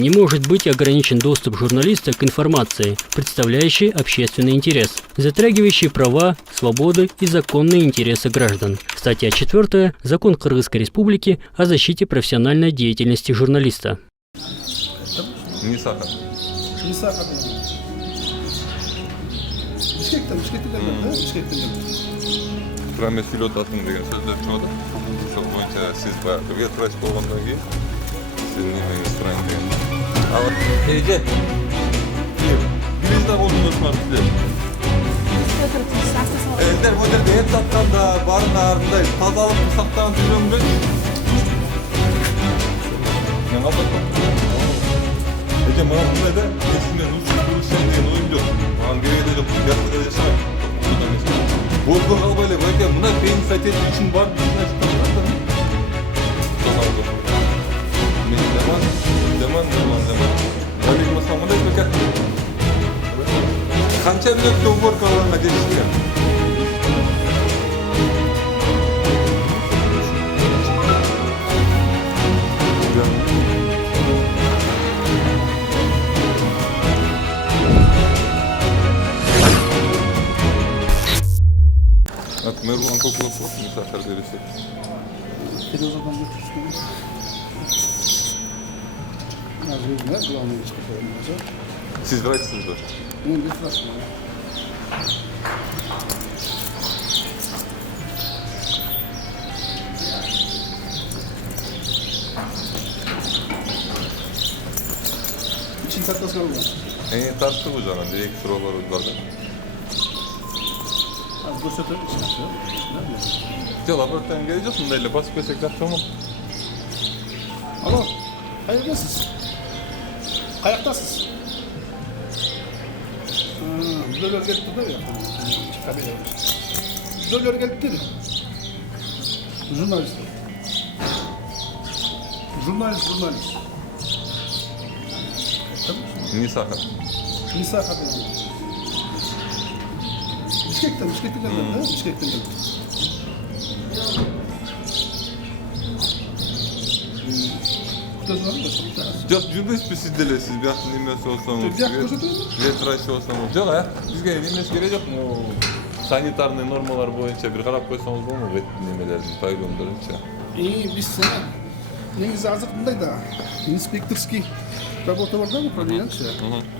Не может быть ограничен доступ журналиста к информации, представляющей общественный интерес, затрагивающей права, свободы и законные интересы граждан. Статья 4. Закон Кыргызской Республики о защите профессиональной деятельности журналиста. Элдер модерде эт сатканда барын аарындай тазалыкты сактаганды үйрөнгөн. Мен албатпам. Эже мага мындай да, мен ушул деген оюм жок. Мага кереги да жок, биякта да жашабайм. Болбой калбай эле байке мына пен сатет үчүн барып журналисттер да. Мен деман. Олег Масамович бека. Канча мүнөттө уборкаларга жетишкен? Мэргуан kokulu misafir verirse. Siz vraçsınız da. Ben vraçsın. İçin tartası var mı? Tartı bu zaman. Direkt sıralar var. Göstereyim mi? Yok, laboratuvardan geleceksin böyle basıp kesekler tamam. Alo, hayırlısınız? Kayaktasınız? Dölör gelip duruyor ya. Dölör gelip duruyor. Jurnalist. Nisa kadın. Nisa kadın. Bişkek'ten geldim ha? Bişkek'ten geldim. Yok, jurnalist siz dele siz bir hafta nimesi olsanız. Retraşı olsanız. Yok ya, bizge nimesi gerek yok mu? Sanitarный normalar boyunca bir karab koysanız bu mu? Vet nimelerini, paylonlarınca. İyi, biz sana. Негизи азыр мындай да. Инспекторский работа бар да, управленче.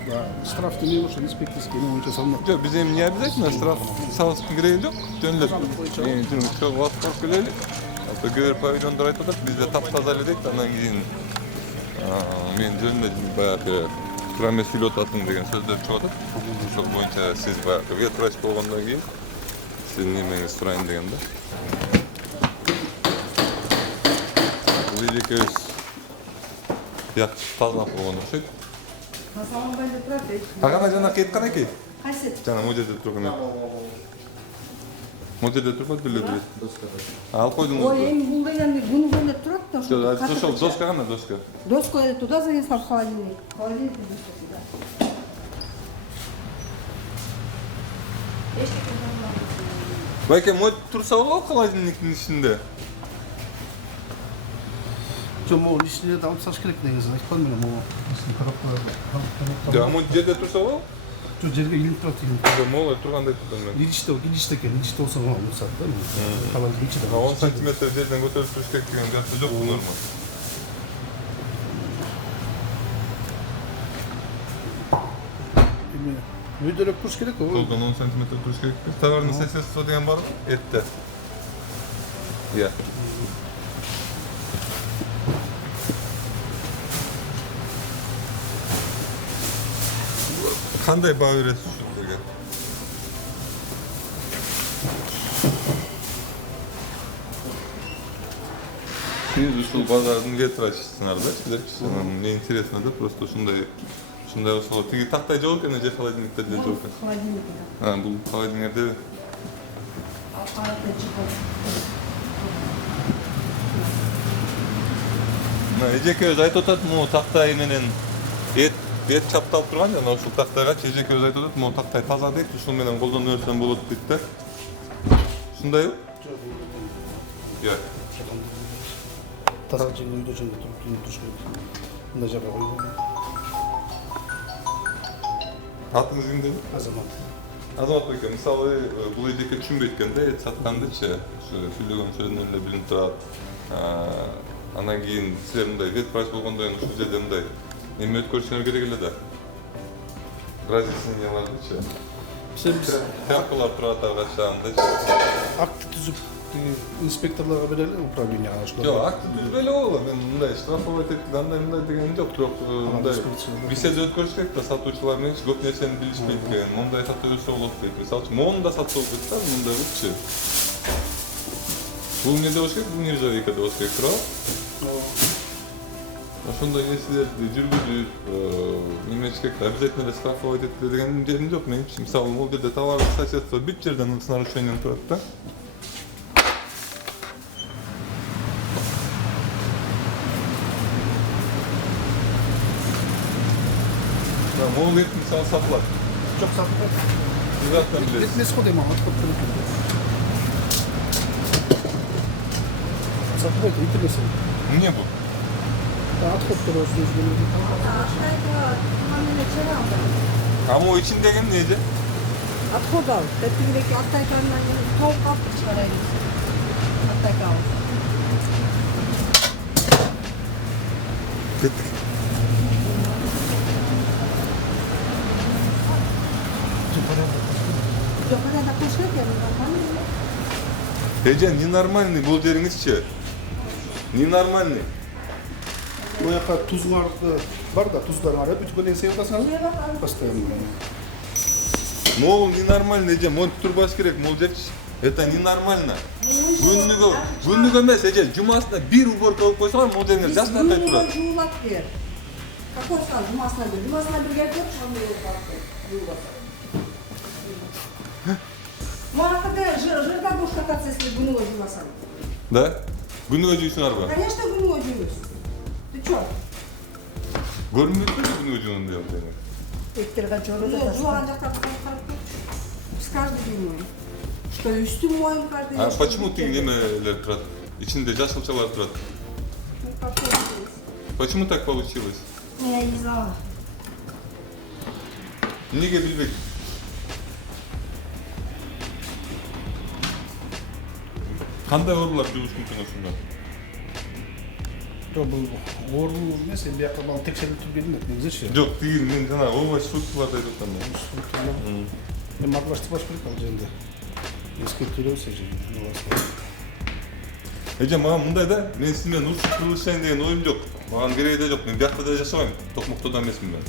Да, штраф не болуш, инспекторский не боюнча салынат. Жоқ, биз эми не обязательно штраф салыштын кереги жок. Жөнүлөп. Эми чоң убакыт болуп келели. Кээ бир павильондар айтып атат, бизде таптаза эле дейт, андан кийин мен жөнүндө баягы Крамес Филотатын деген сөздөр чыгып атат. Ошол боюнча сиз баягы ветврач болгондон кийин сиздин немеңизди сурайын деген да. Экөөбүз бияк тазалап койгон окшойт. Тазаланбай эле турат. Агана жана кеткан экен. Кайсы? Жана могу жерде турган экен. Могу жерде турбайт беле бир. Алып койдуңуз. Ой, эми бул деген күнү бойы турат да ошо. Ошол доска кана доска. Доска туда занесла в холодильник. Холодильник доска туда. Байке, мо турса болобу холодильниктин ичинде? Могу лишнее алып саш керек негизи. Айтпадым мен могу. Жок, мо жерде турса болобу? Жок, жерге илинип турат. Могу тургандай турдум мен. Идиште экен, идиште болсо могу турсат да. Холодильник ичинде. 10 см жерден көтөрүп туруш керек деген жакшы жок бул норма. Өйдөрөп туруш керек го. Колдон 10 см туруш керек. Товарный соседство деген бар этте. Иә. Кандай баа бересиз ушуларга? Сиз ушул базардын ветврачысыңар да, силерчи. Мне интересно да, просто ушундай ошол тиги тактай жок экен же холодильникте же жок экен. Холодильникте. Бул холодильникте. Эжекебиз айтып атат, могу тактай менен эт чапталып турган жана ушул тактайга эжекебиз айтып атат, могу тактай таза дейт, ушул менен колдоно берсем болот дейт да. Ушундайбы? Жок. Таза жерде үйдө туруш керек. Мындай жакка койгон. Атыңыз ким деди? Азамат. Азамат беке, мисалы бул эжеке түшүнбөйт экен да, эт саткандычы, сүйлөгөн сөзүнөн эле билинип турат. Андан кийин силер мындай вет прайс болгондон кийин ушул жерде мындай неме өткөрүшүңөр керек эле да. Разъяснениялардычы. Biz Темпалар турат ага качандычы. akti tüzüp inspektorlarga bereli upravleniyaga aşkı. Жок, акты түзбөйлө боло. Мен мындай штрафовать этип, андай дегеним жок. Бирок мындай беседа өткөрүш керек да, сатуучулар менен көп нерсени билишпейт экен. Мондай сата берсе болот дейт. Мисалы үчүн, монун да сатса болот да, мындай болчу. Бул эмнеде болуш керек? Бул нержавейкада болуш керек, туурабы? Ошондой нерселерди жүргүзүп, неме керек да, обязательно эле штрафовать этиле деген жерим жок. Мен мисалы, бул жерде товарлык соседство бүт жерден с нарушением турат да. Могул ет мисалы сатылат. Çok satma. Siz zaten bilesiniz. Etmesi kodayım ama atıp kırık. Satma etmesi. Эмне бул? At koptu olsun üzgünüm. А могу ичиндеги эмнеди? Отход ал. Тетигидеги аттайкандан кийин таук алып чыгарайбыз. Аттайка алып. Кеттик. Жок, кандай кылыш керек эми? Эже, ненормальный бул жериңизчи. Ненормальный. Bu yaka tuz var da tuzdan araya bütün gün sevdasanız постоянно. Могул ненормальный эже, монтип турбаш керек, могул жерчи. Это ненормально. Күнүгө эмес, эже, жумасына бир уборка кылып койсоңор, могул жериңер жаштардай турат. Жуулап бер. Какой сказал, жумасына бер. Жумасына бир керек жок, ошондой жуулап. Мага такая жирда будешь кататься, если күнүгө жумасаң. Да? Күнүгө жуйсуңарбы? Конечно, күнүгө жуйбуз. Ты чё? Көрүнбөйт беле күнүгө жуунун деп. Эктер канча оруда да. Жууган жакта карап көрчү. Биз каждый день моем. Что үстүм моем каждый день. А почему тиги немелер турат? Ичинде жашылчалар турат. Ну, как получилось? Почему так получилось? Я не знала. Эмнеге билбейт? Кандай оорулар жугуш мүмкүн ошондо? Yok bu ordu neyse bir yakın bana tek şeyle Türkiye'nin etmenize şey. Жок, тиги мен жана обош структураларды айтып атам да. Ben matlaştı baş kırık alacağımda. Eski türev seçeceğim. Эже, мага мындай да, мен сиз менен урушуп кырылышайын деген оюм жок. Мага кереги да жок. Мен биякта да жашабайм. Токмокто да эмесмин мен.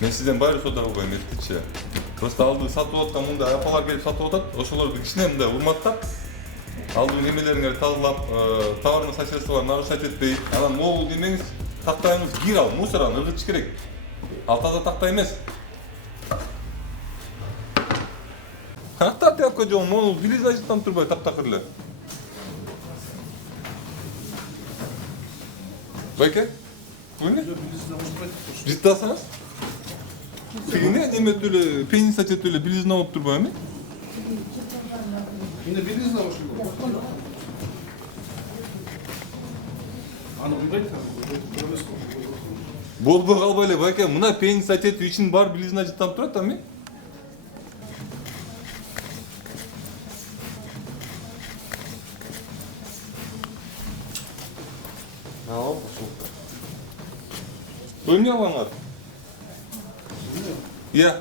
Мен сизден баары соода кылбайм, эптичи. Просто алды сатып аткан мындай апалар келип сатып атат. Ошолорду кичине мындай урматтап, алды немелериңерди тазалап, товарный соседстволорду нарушать этпей. Анан могул демеңиз, тактайыңыз кир ал, мусордан ыргытыш керек. Ал таза такта эмес. Кантип тряпка жуган, могул билизначтан турбай таптакыр эле. Байке? Көне? Життасаңыз? Тигине неметип эле, пенис сатып эле билизин алып турбайбы? Yine biliriz ne var şimdi. Anı uybaydı tabii. Болбой калбай эле, байке, мына пенис сатып үчүн бар билизин жыттанып турат ами? Эмне алаңар? Иә.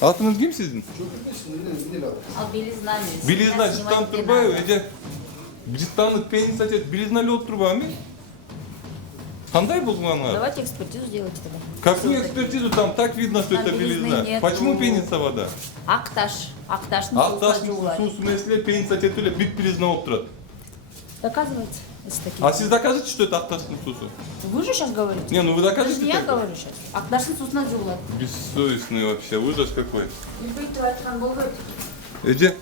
Атыңыз ким сиздин? Ал белизна эмес. Билизина жыттанып турбайбы, эже? Жыттанып пенис сатып билизина эле болуп турбайбы? Кандай болгоңар? Давайте экспертизу сделайте тогда. Какую экспертизу? Там так видно, что Там это белизны белизна. нету. Почему пенится вода? Акташ. Акташтын Ақташтың жуулайт. суусу меселе пенится тетеле бүт белизна болуп турат. Доказывайте, если такие. А сиз докажите, что это Ақташтың суусу? Вы же сейчас говорите. Не, ну вы Это докажете же я тогда? говорю сейчас. Акташтын суусуна жуулайт. Бессовестный вообще, ужас какой. Билбей туруп айткан болбойт. Эже,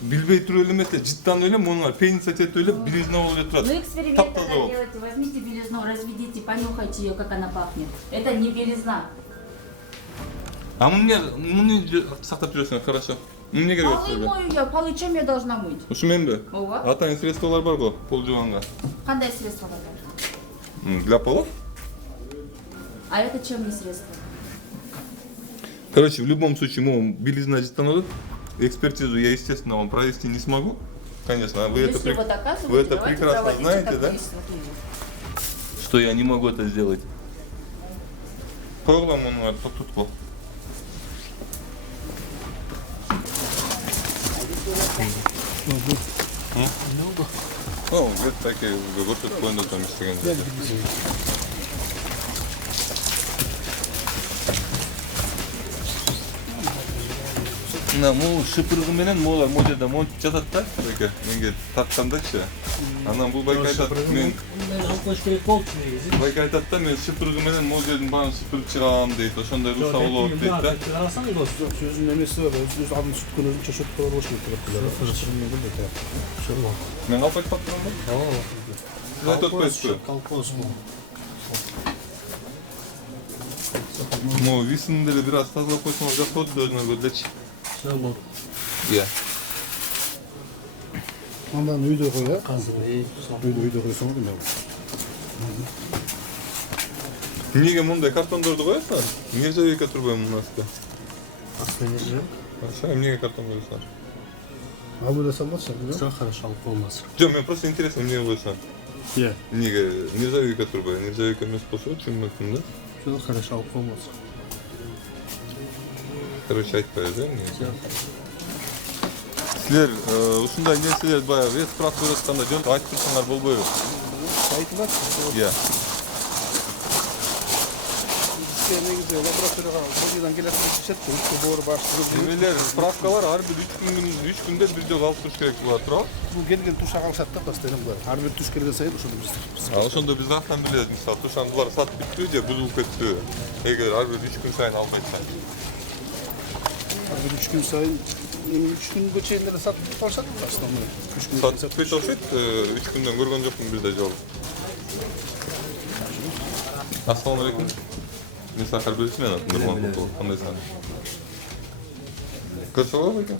билбей туруп эле эмес, жыттан эле монуңар пенится тетип эле белизна болуп эле турат. Ну эксперимент Таптаза тогда болуп. делайте. Возьмите белизну, разведите, понюхайте ее, как она пахнет. Это не белизна. А муну сактап жүрөсүңөр, хорошо. Эмне керек Полы силерге? мою я, полы чем я должна мыть? Ушу менби? Ооба. Атайын средстволор бар го, пол жуганга. Кандай средства бар? Для полов? А это чем не средство? Короче, в любом случае, мы белизна станут. Экспертизу я, естественно, вам провести не смогу. Конечно, вы это, Если вы доказываете, вы это давайте прекрасно проводите, знаете, как да? есть в ответе. Что я не могу это сделать. Койлам он var, тут bu. Ну, где-то такие, вот тут койлам там истеген. Мына могу шыпыргы менен могулар могу жерде монтип жатат да, байке менге тарткандачы. Анан бул байке айтат, мен байке айтат да, мен шыпыргы менен могу жердин баарын шыпырып чыгам дейт, ошондой урукса болот дейт да. Жоқ, сөздің немесі бар, өз алдын сүткөн өзүнчө шөт кылып болуш керек. Мен алып айтпап турам ба? Сиз айтып атпайсызбы? Колхоз бул. Могу висин деле бир аз тазалап койсоңор жакшы болот өзүнө көрдүчү. Иә. Андан үйдө кой, а? Үйдө койсоң дейм. Неге мындай картондорду коесуңар? Нержавейка турбайбы мына астта? Астына нержавейка? Ошо эмнеге картон коесуңар? А бөлө салбачы, да? Все хорошо, алып болмас. Жок, мен просто интересно эмнеге коесуңар? Иә. Неге нержавейка турбайбы? Нержавейка эмес болсо чүнмөкмүн да. Все хорошо, алып болмас. Короче, айтпайбыз, да? Силер ушундай нерселерди баягы вес справка бератканда жөн айтып турсаңар болбойбу? Айтылат. Иә. Негизи лабораторияга бир жылдан келет текшерет, үчкө боор баштырып. Немелер справкалар ар бир 3 күндө бир жолу алып туруш керек болот, туурабы? Бул келген туша калышат да постоянно булар. Ар бир туш келген сайын ошондо биз. Ошондо биз каяктан билебиз, мисалы, тушаны булар сатып бүттү же бузулуп кеттү. Эгер ар бир 3 күн сайын алып айтсаң. Ар бир 3 күн сайын 3 күнгө чейин деле сатып калышат основной. 3 күн Сатып кетип окшойт, 3 күндөн көргөн жокмун бирде жолу. Ассалам алейкум. Мен Сахар Беришин, мен атым Нурман Кутулов. Кандай сан? Көрсөгө байке?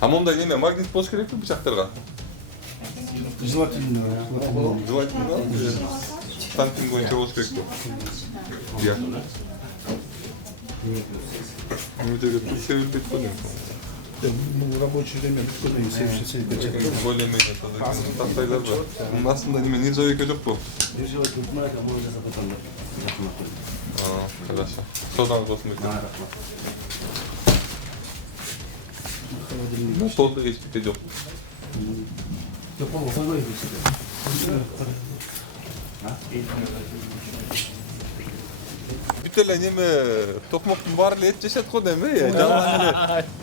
А мондай неме магнит болуш керекпи бычактарга? Желательно. Желательно, стантинг боюнча болуш керекпи? Иә. Эмнеге туш себилбейт го дейм. Бул рабочий время бүткөндөн кийин себишет. Более-менее тактайлар бар. Мунун астында неме нержавейка жокпу? Хорошо. Содаңыз болсун экен. Ну, толду эчтеке жок. Бүт эле неме токмоктун баары эле эт жашат го дейм,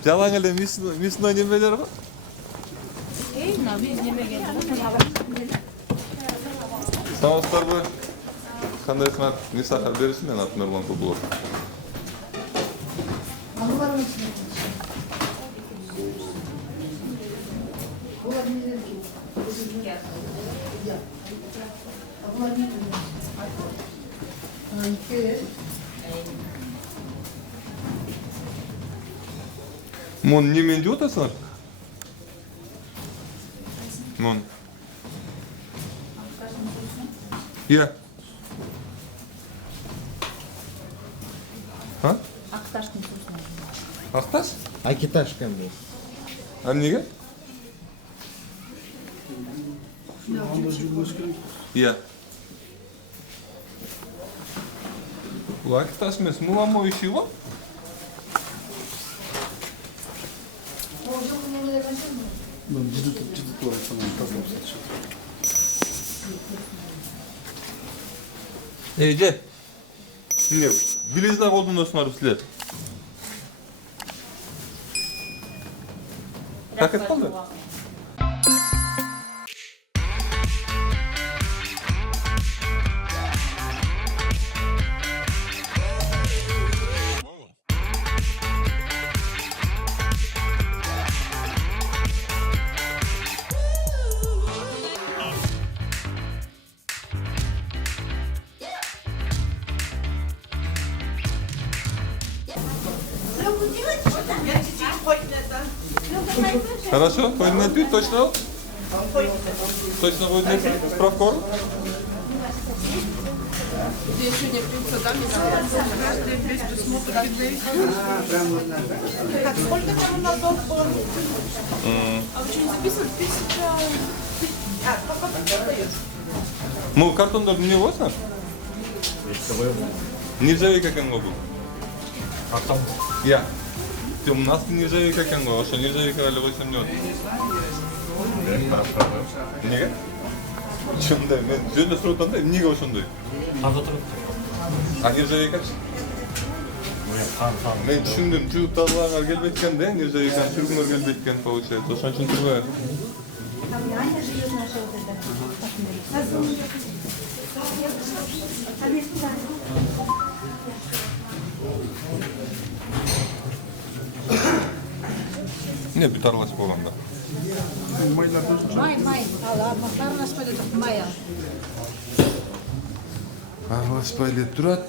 жалаң эле мясной немелер бар. Саламатсыздарбы? Кандайсыңар? Мен Сахар Беришин, мен атым Нурман Кутулов. Мон немен деп атасыңар? Мон. Иә. А? Акташ не слышно. Ақташ? Акиташ кандай? А неге? Иә. Бұл Ақташ емес, муламоющий ғой? Же, силер белизна колдоносуңар силер. Как это калды? Хорошо, понял, точно? Точно қойдың ертең? Справка бар? Сегодня принца даме каждый без присмотра Сколько там у нас долг было? А вы что, не записывали? 1000... Бұл картондарды не боласың? Нержавейка екен ғой бұл. Картон. Иә. Жоқ, асты нержавейка екен ғой, ошо нержавейка әлі қойсам не болады? Неге? Шындай, мен жөнді сұрап отырмын да, неге ошондай? Қандай тұрып? А нержавейкачы? Мен түшүндүм, жууп тазалағанға келбей екен де, нержавейканы сүргүңөр келбей екен, получается. Ошон үчүн турбай. Там Аня живет наша вот эта. Не, бүт аралашып болғанда. Май, ал араласпайды тұрып май ал. Аралашпай эле турат.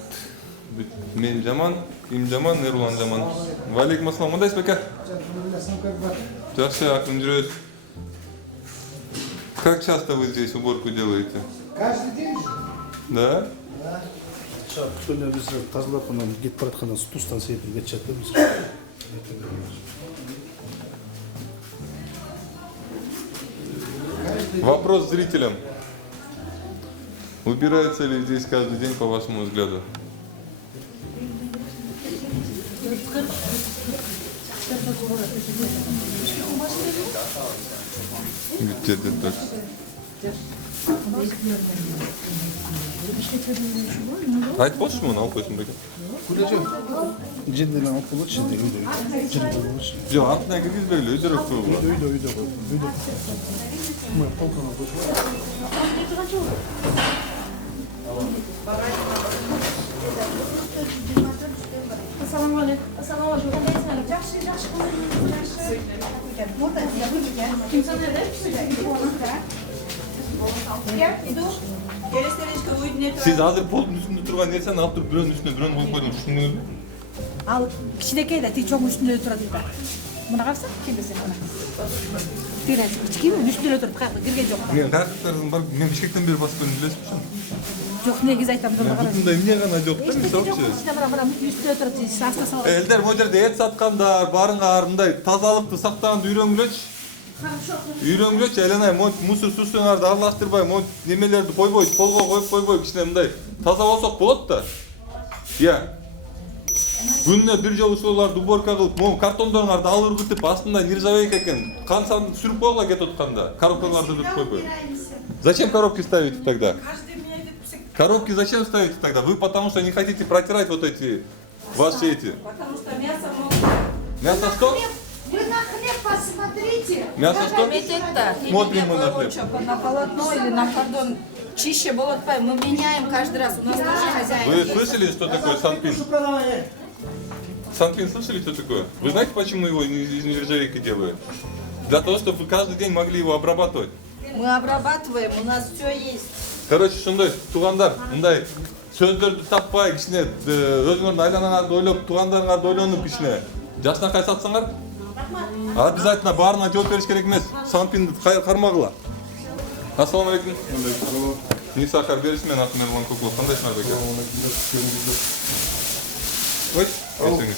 Мен жаман, Ким жаман, Эрлан жаман. Валейкум ассалам, кандайсыз беке? Жакшы, акын жүрөбүз. Как часто вы здесь уборку делаете? Каждый день же? Да? Күтөлө биз тазалап анан кетип бараткандан тустан сепип кетишет да биз. Вопрос зрителям. Убирается ли здесь каждый день, по вашему взгляду? Где-то так. Айтып болчу муну алып койсун беке. Күлөжө. Женден алып болчу, үйдө. Женден болчу. Жок, артына киргизбегиле, өздөрү көп. Үйдө. Мы полканы көчүп. Ассалаумағалейкум. Ассалаумағалейкум. Қандайсыңдар? Жақсы. Вот это, я выйдем. Я иду. Келестеречке үйдүнө Сиз азыр полдун үстүндө турган нерсени алып туруп бирөөнүн үстүнө бирөөнү коюп койдуңуз, түшүндүңүзбү? Ал кичинекей да тик чоң үстүндө турат да. Мына карасаң, ким десең мына. Тирен кичинекей үстүндө туруп кайыкка кирген жок. Мен кайрыктарыңыздын бар, мен Бишкектен бери басып көрдүм, билесизби? Жок, негиз айтам, мына карашы. Бутунда эмне гана жок да, мисалчы. Мына үстүндө турат, аста салат. Элдер могу жерде эт саткандар, барыңар мындай тазалыкты сактаганды үйрөнгүлөчү. Үйрөнгүлөчү, айленай, мусор суусуңарды аралаштырбай, немелерди койбой, полго коюп койбой, кичине мындай таза болсок болот да. Иә. Күнүнө бир жолу ушуларды уборка кылып, картондоруңарды алып үргүтүп, астында нержавейка экен, кансаны сүрүп койгула кетип атканда, коробкаларды бүтүп койбой. Зачем коробки ставите тогда? Коробки зачем ставите тогда? Вы потому что не хотите протирать вот эти ваши эти. Потому что мясо много. Мясо что? Вы на хлеб посмотрите. Мясо что? Смотрим мы на хлеб. На полотно или на кордон чище было, мы меняем каждый раз, у нас тоже хозяин. Вы слышали, что такое санпин? Санпин слышали, что такое? Вы знаете, почему его из нержавейки делают? Для того, чтобы вы каждый день могли его обрабатывать. Мы обрабатываем, у нас все есть. Короче, шундай, тугандар, мындай сөздөрдү таппай, кичине өзүңөрдүн айланаңарды ойлоп, тугандарыңарды ойлонуп кичине жакшынакай сатсаңар, обязательно баарына жооп бериш керек эмес. Санпинди кармагыла. Ассаламу алейкум. Не сахар бериши, мен атым Эрлан Кокулов. Кандайсыңар беке? Ой, эсиңиз.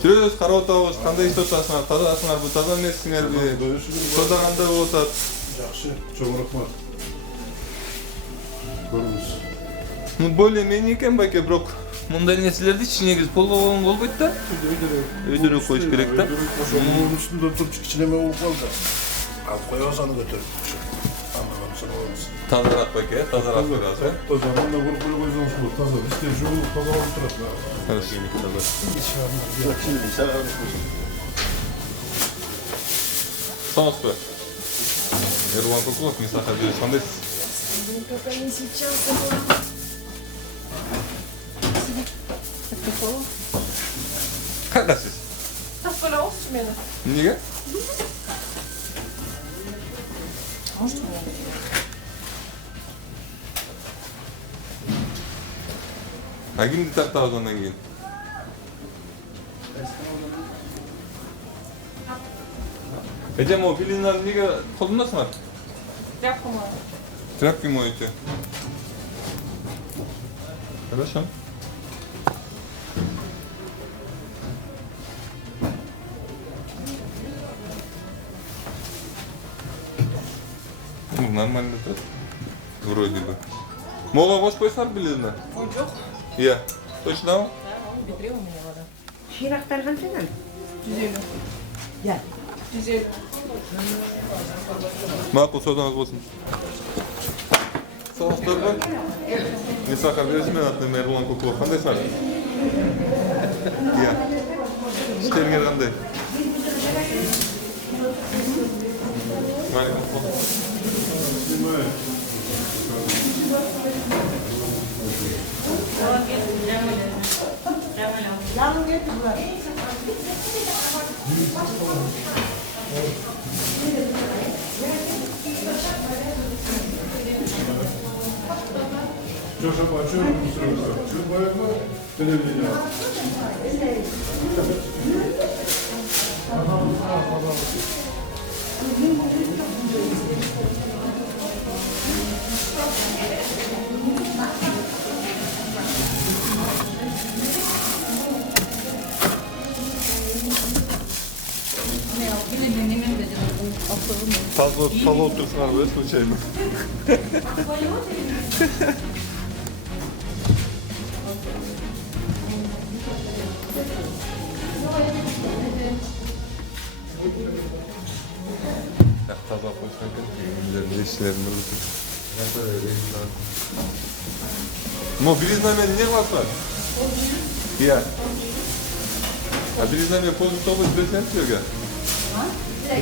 Жүрөбүз, карап атабыз, кандай иш атасыңар, тазасыңарбы, таза эмессиңерби, соза кандай болуп атат? Жакшы, чоң рахмат. Көрүңүз. Более-менее экен беке, бирок мындай нерселерди негизи полгогон болбойт да. Өйдөрөөк коюш керек да. Ошонун үстүндө туруп кичинеме болуп калды. Алып коебуз аны көтөрүп. Андан соң алабыз. Тазараак беке, тазараак коебуз, э? Таза, анда көрүп койсоңуз болот. Таза, бизде жуулуп таза болуп турат. Хорошо. Саламатсызбы? Эрлан Кокулов, мен сахар бериш, кандайсыз? Только не сейчас. Кайдасыз? Так, Коля, офис мені. Неге? А кимди тартабыз андан кийин? Эжем, о пилиналарды неге колдоносуңар? Тряпки моете. Хорошо. Ну, нормально тут. Вроде бы. Мола кошпойсуңар билине? Жок. Иә. Точно? Бедре у меня вода. Ширақтар қаншадан? 150. Иә. 150. Макул содаңыз болсын. Саламатсыздар ба? Не сахар бересің, мен атымда Мерлан Кукулов. Қандай сахар? Иә. Іштеріңер қандай? Таза отырсыңар ба, случайно? Таза қойсын екен, ешілерін ұрысып. Но белизнамен не қыласыңар? Иә. А белизнамен пол жуса болбойт, білесіңер сіздерге?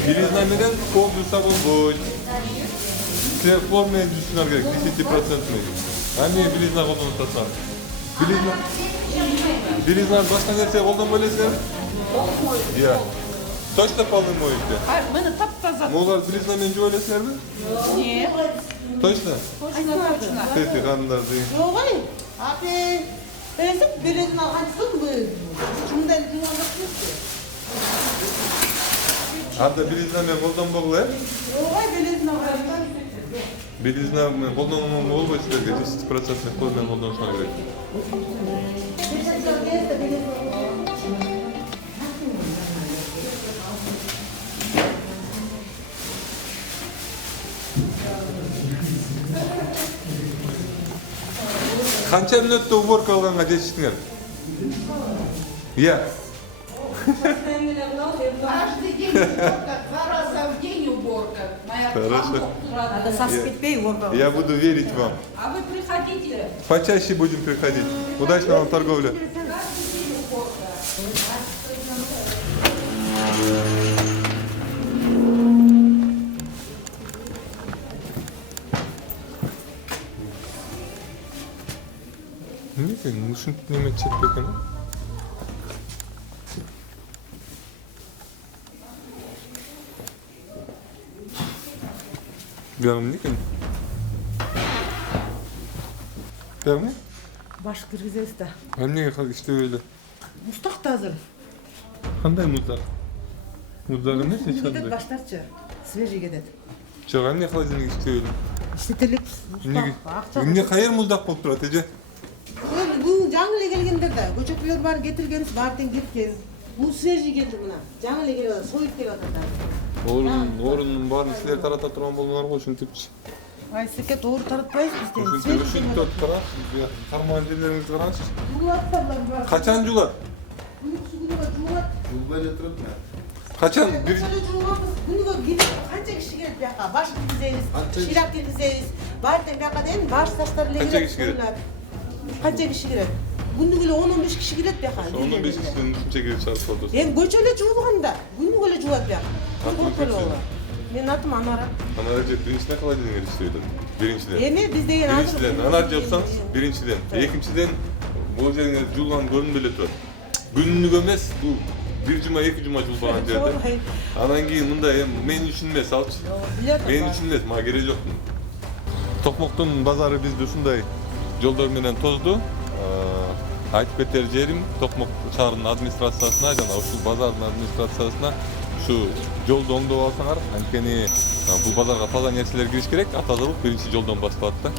Белизнаменен пол жуса болбойт. Сіздер хлормен жусуңар керек, 10%. А не белизна қолданып жатсаңар. Белизнаны башка нерсе колдонбой элесиңер? Иә. Точно полный моете? Мені тап-таза. Молар белизнамен жуа элесиңерби? Нет. Точно? Точно. Тети канындарды. Ой, апе, ezip birini açsın mı? Şundan duvarlık Анда белизнамен колдонбогула, э? Ой, birini açsın. Белизнамен колдонууга болбойт силерге, 10% хлормен колдонушуңар керек. Канча мүнөттө уборка кылганга жетиштиңер? Иә. Каждый день уборка, 2 раза в день уборка. Моя Хорошо. Надо сасып кетпей, уборка. Я буду верить вам. А вы приходите. Почаще будем приходить. Удачной вам торговли. Не знаю, ушинтип неме чекпей экен. Бягым не екен? Бягым? Baş kırgızız da. Эмнеге иштеп эле? Mustaq da hazır. Кандай муздак? Муздак эмес эч Gidet кандай. başlarça. Свежий gidet. Жок, эмне холодильник иштеп эле? İşletilip Эмнеге? Mustaq. Эмне кайер муздак болуп турат, эже? Bu жаңы келгендер да. Көчөкүлөр бар кетиргенбиз, баардын кеткен. Bu свежий келди мына. Жаңы келип атат, союп келип атат. Орунун баарын силер тарата турган болдуңар го, ушинтипчи. Ay seket doğru tanıtmayız bizden. Ушинтип ушинтип турат. Карман жерлериңизди караңызчы. Жуатарлар бар. Качан жуулат? Күнүгө жуат. Жуулбай эле турат. Качан? Качан жуабыз? Күнүгө келип канча киши келип бияка? Баш киргизебиз, ширак киргизебиз. Баардын бияка дейин баш таштар эле Канча киши келет? Канча киши келет? Күнүгө эле 10-15 киши келет бияка. 15 кишинин үчүнчө келип чыгып калды. Эми көчө эле жуулганда, күнүгө эле жуат бияка. Менин атым Анара. Анар эже биринчиден холодильник иштейт. Биринчиден. Эми биз деген азыр Биринчиден, анар жапсаңыз биринчиден. Экинчиден бул жериңер жуулган көрүнбөй эле турат. Күнүгө эмес, бул 1 жума, 2 жума жуулбаган жерде. Анан кийин мындай эми мен үчүн эмес, алчы. Мен үчүн эмес, мага кереги жок. Токмоктун базары бизде ушундай жолдор менен тозду. Айтып кетер жерим Токмок шаарынын администрациясына жана ушул базардын администрациясына ушу жолду оңдоп алсаңар, анткени бул базарга таза нерселер кириш керек, а тазалык биринчи жолдон башталат да.